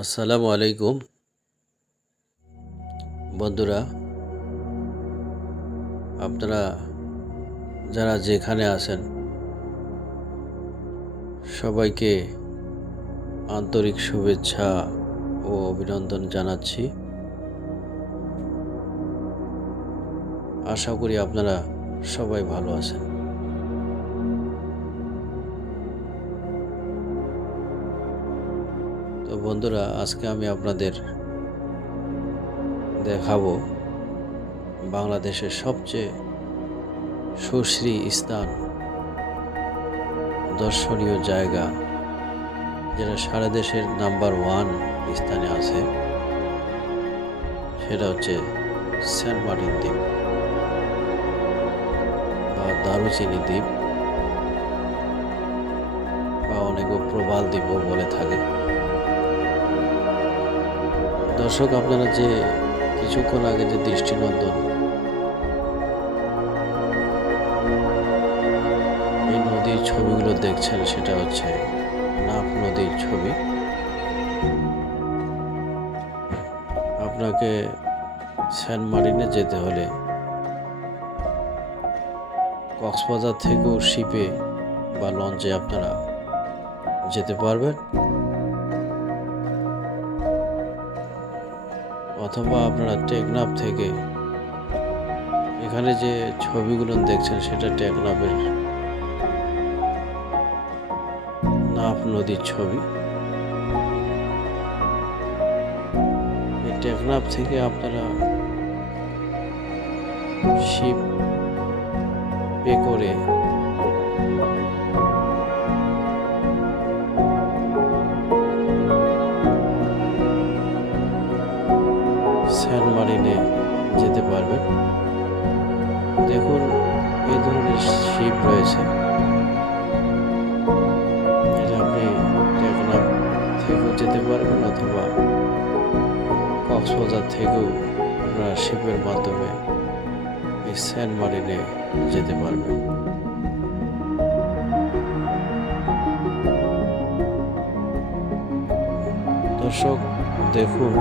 আসসালামু আলাইকুম বন্ধুরা, আপনারা যারা যেখানে আছেন সবাইকে আন্তরিক শুভেচ্ছা ও অভিনন্দন জানাচ্ছি। আশা করি আপনারা সবাই ভালো আছেন। তো বন্ধুরা, আজকে আমি আপনাদের দেখাবো বাংলাদেশের সবচেয়ে সুশ্রী স্থান, দর্শনীয় জায়গা যেটা সারা দেশের নাম্বার 1 স্থানে আছে, সেটা হচ্ছে সেন্ট মার্টিন দ্বীপ বা দারুচিনি দ্বীপ বা অনেকে প্রবাল দ্বীপও বলে থাকে। দর্শক, আপনারা যে কিছুক্ষণ আগে যে দৃষ্টিনন্দন এই নদীর ছবিগুলো দেখছেন, সেটা হচ্ছে নাফ নদীর ছবি। আপনাকে সেন্ট মার্টিনে যেতে হলে কক্সবাজার থেকেও শিপে বা লঞ্চে আপনারা যেতে পারবেন, অথবা আপনারা টেকনাফ থেকে, এখানে যে ছবিগুলো দেখছেন সেটা টেকনাফের নাফ নদীর ছবি। এই টেকনাফ থেকে আপনারা শিপ পে করে সেন্ট মার্টিনে যেতে পারবেন। দেখুন, এই ধরনের শিপ রয়েছে, এটা আপনি টেকনাফ থেকেও যেতে পারবেন, অথবা কক্সবাজার থেকেও আপনারা শিপের মাধ্যমে এই সেন্ট মার্টিনে যেতে পারবেন। দর্শক, দেখুন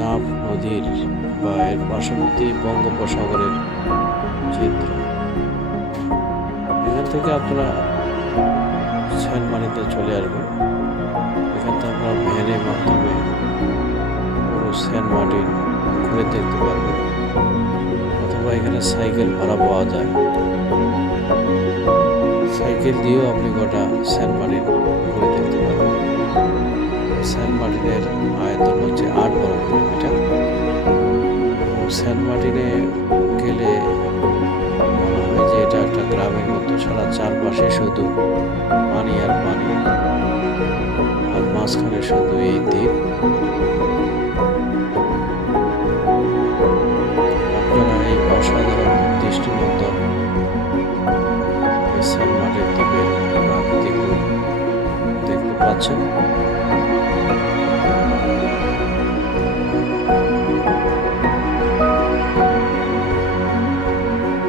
নাফ নদীর বা এর পার্শ্ববর্তী বঙ্গোপসাগরের চিত্র। এখান থেকে আপনারা সেন্ট মার্টিনে চলে আসবেন। এখান থেকে আপনারা ভ্যানের মাধ্যমে পুরো সেন্ট মার্টিন ঘুরে দেখতে পারবেন, অথবা এখানে সাইকেল ভাড়া পাওয়া যায়। সাইকেল দিয়েও আপনি গোটা সেন্ট মার্টিন ঘুরে দেখতে পারবেন। সেন্ট মার্টিনের আয়তন হচ্ছে 8 বর্গ কিলোমিটার। সেন্ট মার্টিনে গেলে মনে হয় যে এটা একটা গ্রামের মতো, ছাড়া চারপাশে শুধু পানি আর পানি, আর মাঝখানে শুধু এই দ্বীপ। আপনারা এই অসাধারণ দৃষ্টিনন্দন সেন্ট মার্টিন দ্বীপের প্রাকৃতিক রূপ দেখতে পাচ্ছেন।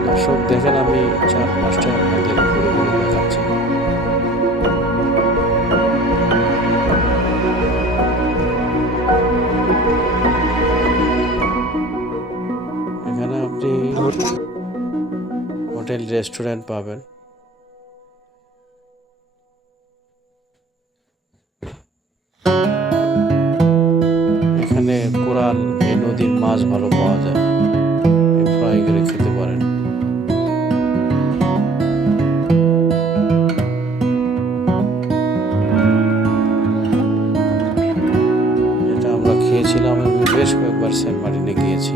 দর্শক, দেখেন আমি 4-5টা আপনাদের ঘুরে ঘুরে দেখাচ্ছি। এখানে আপনি হোটেল, রেস্টুরেন্ট পাবেন। এখানে কোরাল, এই নদীর মাছ ভালো পাওয়া যায়, ফ্রাই করে খেতে পারেন। এটা আমরা খেয়েছিলাম, আমি বেশ কয়েকবার সেন্ট মার্টিনে গিয়েছি।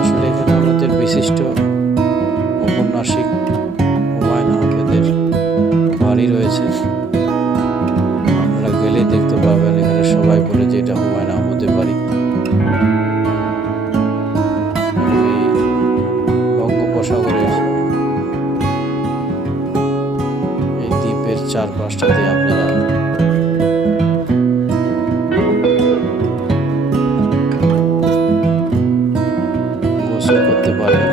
আসলে এখানে আমাদের বিশিষ্ট ঔপন্যাসিক হুমায়ুন আহমেদের বাড়ি রয়েছে। আপনারা গেলে দেখতে পাবেন, এখানে সবাই বলে যে এটা হুমায়ুন আহমেদের বাড়ি। বঙ্গোপসাগরের এই দ্বীপের চারপাশটাতে আপনারা দেখতে পারবেন।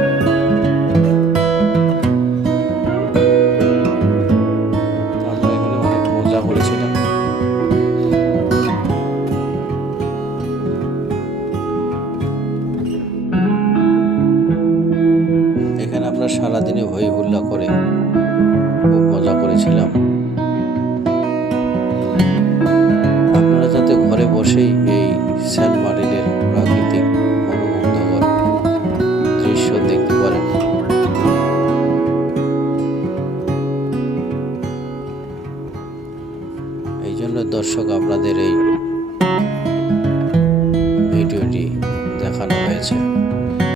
আমরা এখানে অনেক মজা করেছিলাম। এখানে আমরা সারাদিনে হই হুল্লা করে খুব মজা করেছিলাম। আপনারা যাতে ঘরে বসেই এই সেন্ট মার্টিনের প্রাকৃতিক মনোমুগ্ধকর দৃশ্য দেখতে পারেন। এই জন্য দর্শক আপনাদের এই